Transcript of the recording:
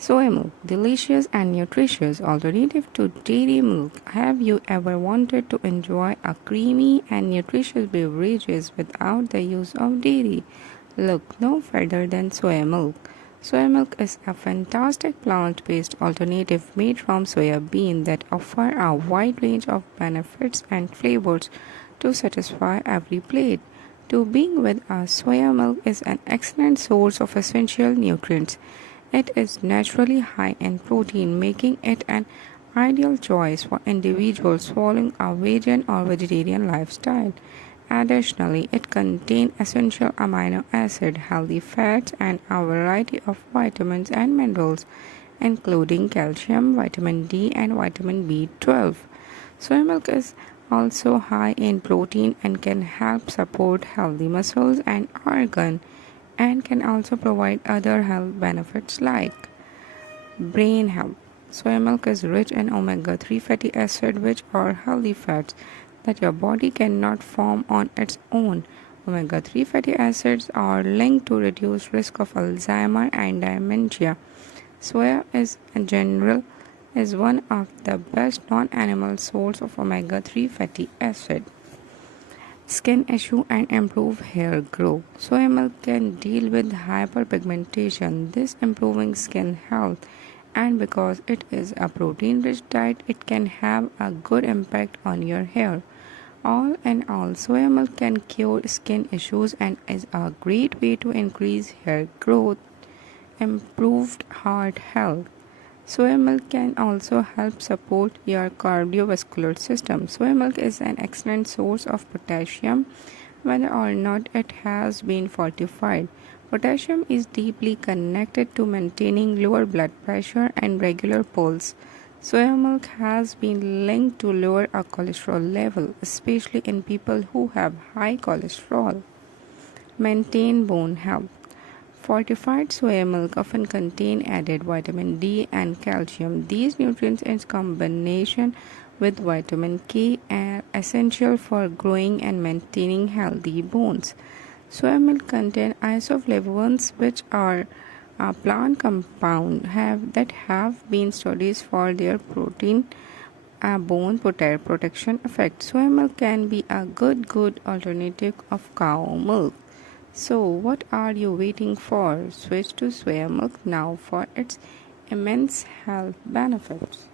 Soy milk, delicious and nutritious alternative to dairy milk. Have you ever wanted to enjoy a creamy and nutritious beverages without the use of dairy? Look no further than soy milk. Soy milk is a fantastic plant-based alternative made from soya bean that offer a wide range of benefits and flavors to satisfy every plate. To being with us, soya milk is an excellent source of essential nutrients. It is naturally high in protein, making it an ideal choice for individuals following a vegan or vegetarian lifestyle. Additionally, it contains essential amino acid, healthy fats, and a variety of vitamins and minerals, including calcium, vitamin D, and vitamin B12. Soy milk is also high in protein and can help support healthy muscles and organs and can also provide other health benefits like brain health. Soy milk is rich in omega 3 fatty acids, which are healthy fats that your body cannot form on its own. Omega 3 fatty acids are linked to reduced risk of Alzheimer and dementia. Soya is in general is one of the best non-animal source of omega 3 fatty acid. Skin issue and improve hair growth. Soy milk can deal with hyperpigmentation, this improving skin health, and because it is a protein-rich diet, it can have a good impact on your hair. All in all, soy milk can cure skin issues and is a great way to increase hair growth, improved heart health. Soy milk can also help support your cardiovascular system. Soy milk is an excellent source of potassium, whether or not it has been fortified. Potassium is deeply connected to maintaining lower blood pressure and regular pulse. Soy milk has been linked to lower a cholesterol level, especially in people who have high cholesterol. Maintain bone health. Fortified soy milk often contain added vitamin D and calcium. These nutrients in combination with vitamin K are essential for growing and maintaining healthy bones. Soy milk contain isoflavones, which are a plant compound that have been studied for their protein bone protection effect. Soy milk can be a good alternative of cow milk. So, what are you waiting for? Switch to soy milk now for its immense health benefits.